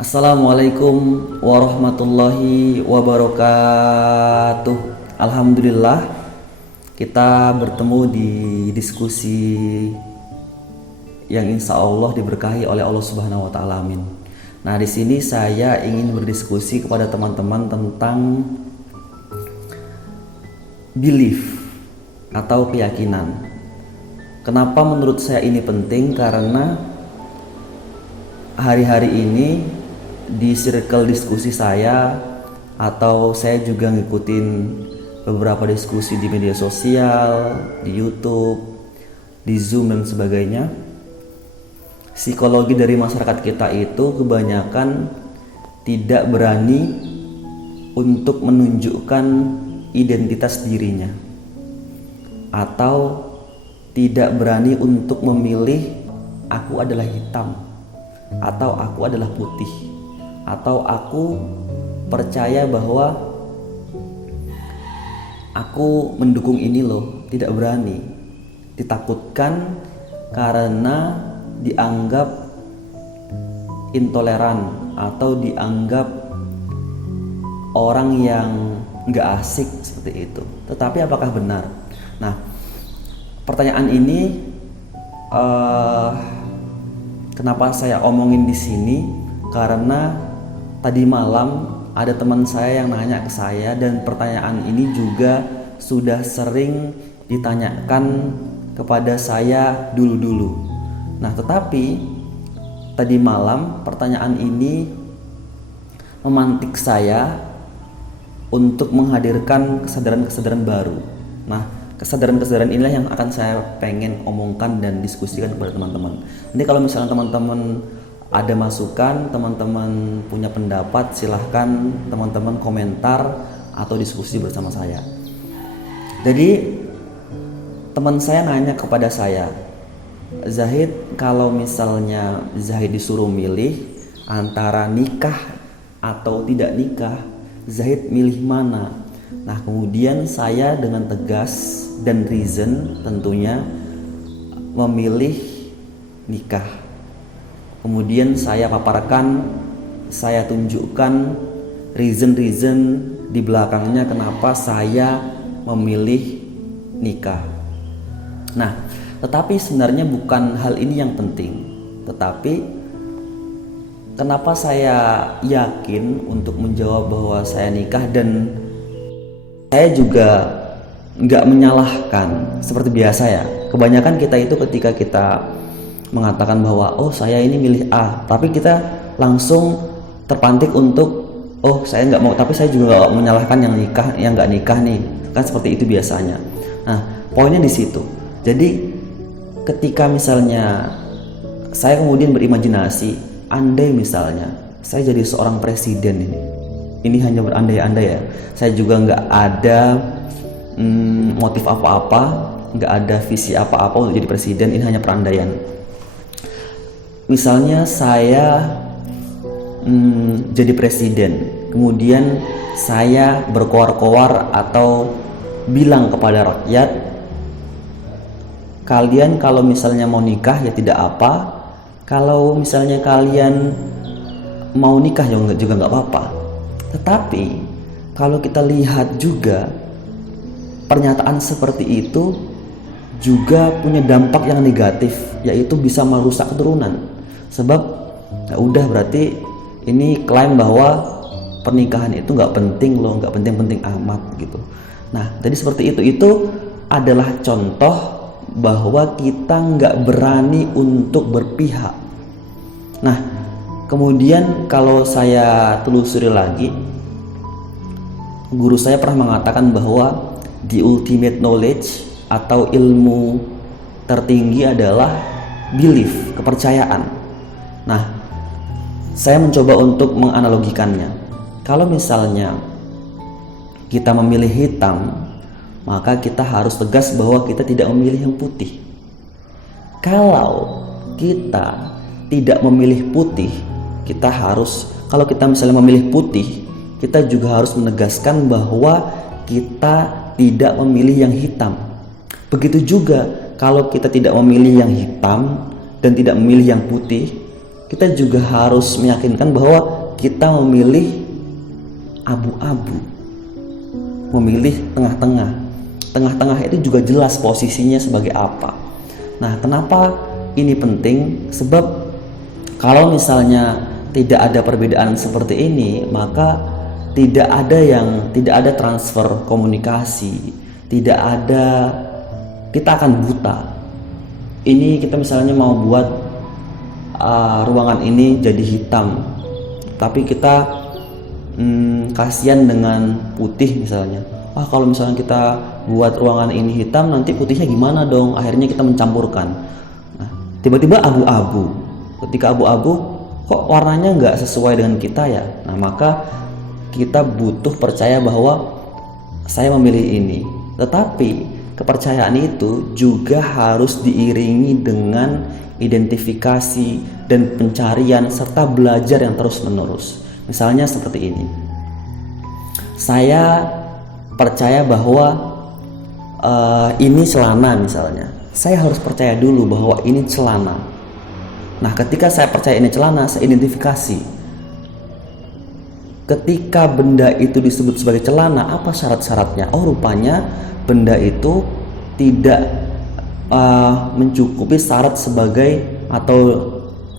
Assalamualaikum warahmatullahi wabarakatuh. Alhamdulillah kita bertemu di diskusi yang insya Allah diberkahi oleh Allah Subhanahu wa Ta'ala. Amin. Nah, di sini saya ingin berdiskusi kepada teman-teman tentang belief atau keyakinan. Kenapa menurut saya ini penting? Karena hari-hari ini di circle diskusi saya, atau saya juga ngikutin beberapa diskusi di media sosial, di YouTube, di Zoom dan sebagainya, psikologi dari masyarakat kita itu kebanyakan tidak berani untuk menunjukkan identitas dirinya, atau tidak berani untuk memilih aku adalah hitam, atau aku adalah putih, atau aku percaya bahwa aku mendukung ini loh. Tidak berani, ditakutkan karena dianggap intoleran atau dianggap orang yang gak asik seperti itu. Tetapi apakah benar? Nah, pertanyaan ini kenapa saya omongin di sini? Karena tadi malam ada teman saya yang nanya ke saya, dan pertanyaan ini juga sudah sering ditanyakan kepada saya dulu-dulu. Nah, tetapi tadi malam pertanyaan ini memantik saya untuk menghadirkan kesadaran-kesadaran baru. Nah, kesadaran-kesadaran inilah yang akan saya pengen omongkan dan diskusikan kepada teman-teman. Nanti kalau misalnya teman-teman ada masukan, teman-teman punya pendapat, silahkan teman-teman komentar atau diskusi bersama saya. Jadi teman saya nanya kepada saya, Zahid, kalau misalnya Zahid disuruh milih antara nikah atau tidak nikah, Zahid milih mana? Nah, kemudian saya dengan tegas dan reason tentunya memilih nikah. Kemudian saya paparkan, saya tunjukkan reason di belakangnya kenapa saya memilih nikah. Nah, tetapi sebenarnya bukan hal ini yang penting. Tetapi kenapa saya yakin untuk menjawab bahwa saya nikah, dan saya juga nggak menyalahkan seperti biasa ya. Kebanyakan kita itu ketika kita mengatakan bahwa oh saya ini milih A, tapi kita langsung terpantik untuk oh saya nggak mau, tapi saya juga nggak menyalahkan yang nikah, yang nggak nikah nih, kan seperti itu biasanya. Nah, poinnya di situ. Jadi ketika misalnya saya kemudian berimajinasi, andai misalnya saya jadi seorang presiden, ini hanya berandai-andai ya, saya juga nggak ada motif apa-apa, nggak ada visi apa-apa untuk jadi presiden, ini hanya perandaian. Misalnya saya jadi presiden, kemudian saya berkoar-koar atau bilang kepada rakyat, kalian kalau misalnya mau nikah ya tidak apa, kalau misalnya kalian mau nikah juga nggak apa-apa. Tetapi kalau kita lihat juga, pernyataan seperti itu juga punya dampak yang negatif, yaitu bisa merusak keturunan. Sebab ya udah, berarti ini klaim bahwa pernikahan itu nggak penting loh, nggak penting-penting amat gitu. Nah, jadi seperti itu adalah contoh bahwa kita nggak berani untuk berpihak. Nah, kemudian kalau saya telusuri lagi, guru saya pernah mengatakan bahwa the ultimate knowledge atau ilmu tertinggi adalah belief, kepercayaan. Nah, saya mencoba untuk menganalogikannya. Kalau misalnya kita memilih hitam, maka kita harus tegas bahwa kita tidak memilih yang putih. Kalau kita tidak memilih putih, kita harus, kalau kita misalnya memilih putih, kita juga harus menegaskan bahwa kita tidak memilih yang hitam. Begitu juga kalau kita tidak memilih yang hitam dan tidak memilih yang putih, kita juga harus meyakinkan bahwa kita memilih abu-abu, memilih tengah-tengah. Tengah-tengah itu juga jelas posisinya sebagai apa. Nah, kenapa ini penting? Sebab kalau misalnya tidak ada perbedaan seperti ini, maka tidak ada transfer komunikasi, tidak ada, kita akan buta. Ini kita misalnya mau buat ruangan ini jadi hitam, tapi kita kasihan dengan putih misalnya. Kalau misalnya kita buat ruangan ini hitam, nanti putihnya gimana dong? Akhirnya kita mencampurkan. Nah, tiba-tiba abu-abu. Ketika abu-abu, kok warnanya nggak sesuai dengan kita ya? Nah, maka kita butuh percaya bahwa saya memilih ini. Tetapi kepercayaan itu juga harus diiringi dengan identifikasi dan pencarian serta belajar yang terus-menerus. Misalnya seperti ini. Saya percaya bahwa ini celana misalnya. Saya harus percaya dulu bahwa ini celana. Nah, ketika saya percaya ini celana, saya identifikasi. Ketika benda itu disebut sebagai celana, apa syarat-syaratnya? Rupanya benda itu tidak mencukupi syarat sebagai, atau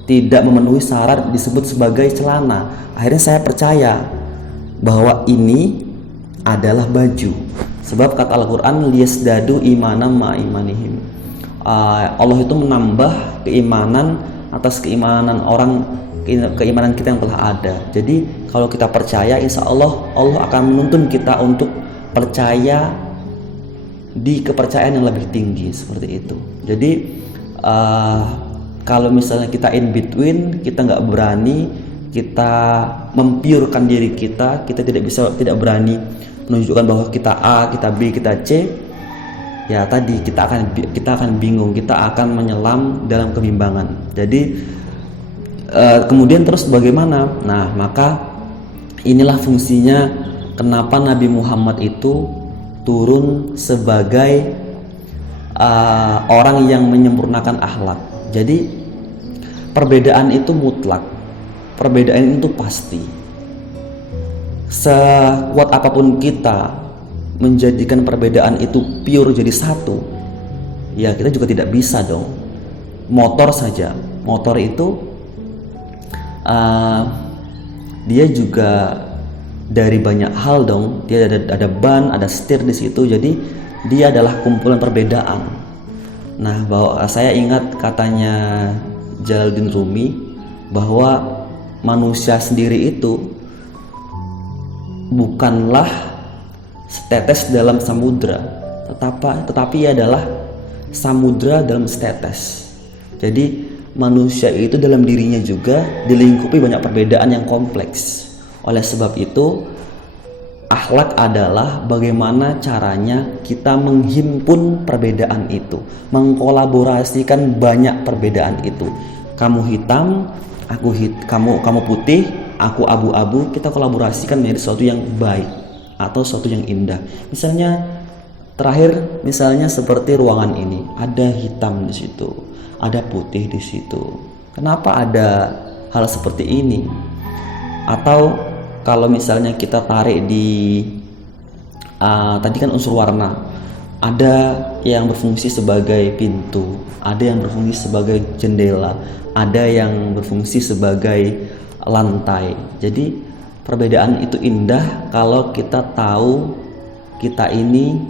tidak memenuhi syarat disebut sebagai celana. Akhirnya saya percaya bahwa ini adalah baju. Sebab kata Al-Quran, liyasdadu imanam ma'imanihim. Allah itu menambah keimanan atas keimanan orang, keimanan kita yang telah ada. Jadi kalau kita percaya, insya Allah Allah akan menuntun kita untuk percaya di kepercayaan yang lebih tinggi, seperti itu. Jadi kalau misalnya kita in between, kita nggak berani, kita mempiurkan diri kita tidak berani menunjukkan bahwa kita A, kita B, kita C, ya tadi kita akan bingung, kita akan menyelam dalam kebimbangan. Jadi kemudian terus bagaimana? Nah, maka inilah fungsinya kenapa Nabi Muhammad itu turun sebagai orang yang menyempurnakan akhlak. Jadi perbedaan itu mutlak, perbedaan itu pasti. Sekuat apapun kita menjadikan perbedaan itu pure jadi satu, ya kita juga tidak bisa dong. Motor saja, motor itu dia juga dari banyak hal dong. Dia ada ban, ada setir di situ. Jadi dia adalah kumpulan perbedaan. Nah, bahwa saya ingat katanya Jalaluddin Rumi bahwa manusia sendiri itu bukanlah setetes dalam samudra, tetapi adalah samudra dalam setetes. Jadi manusia itu dalam dirinya juga dilingkupi banyak perbedaan yang kompleks. Oleh sebab itu, akhlak adalah bagaimana caranya kita menghimpun perbedaan itu, mengkolaborasikan banyak perbedaan itu. Kamu hitam, kamu putih, aku abu-abu, kita kolaborasikan menjadi sesuatu yang baik atau sesuatu yang indah. Misalnya terakhir, misalnya seperti ruangan ini, ada hitam di situ, ada putih di situ. Kenapa ada hal seperti ini? Atau kalau misalnya kita tarik di tadi kan unsur warna, ada yang berfungsi sebagai pintu, ada yang berfungsi sebagai jendela, ada yang berfungsi sebagai lantai. Jadi perbedaan itu indah kalau kita tahu kita ini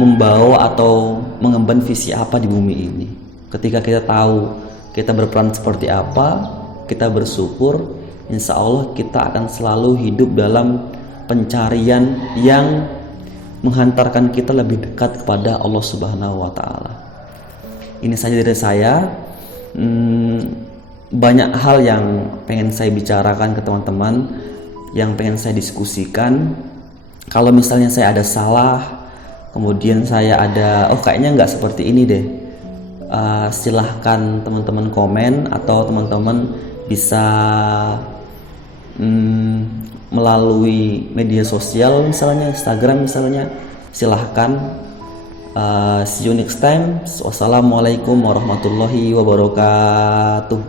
membawa atau mengemban visi apa di bumi ini. Ketika kita tahu kita berperan seperti apa, kita bersyukur, insya Allah kita akan selalu hidup dalam pencarian yang menghantarkan kita lebih dekat kepada Allah Subhanahu wa Ta'ala. Ini saja dari saya. Banyak hal yang pengen saya bicarakan ke teman-teman, yang pengen saya diskusikan. Kalau misalnya saya ada salah, kemudian saya ada kayaknya nggak seperti ini deh, silahkan teman-teman komen, atau teman-teman bisa melalui media sosial, misalnya Instagram misalnya, silahkan See you next time. Wassalamualaikum warahmatullahi wabarakatuh.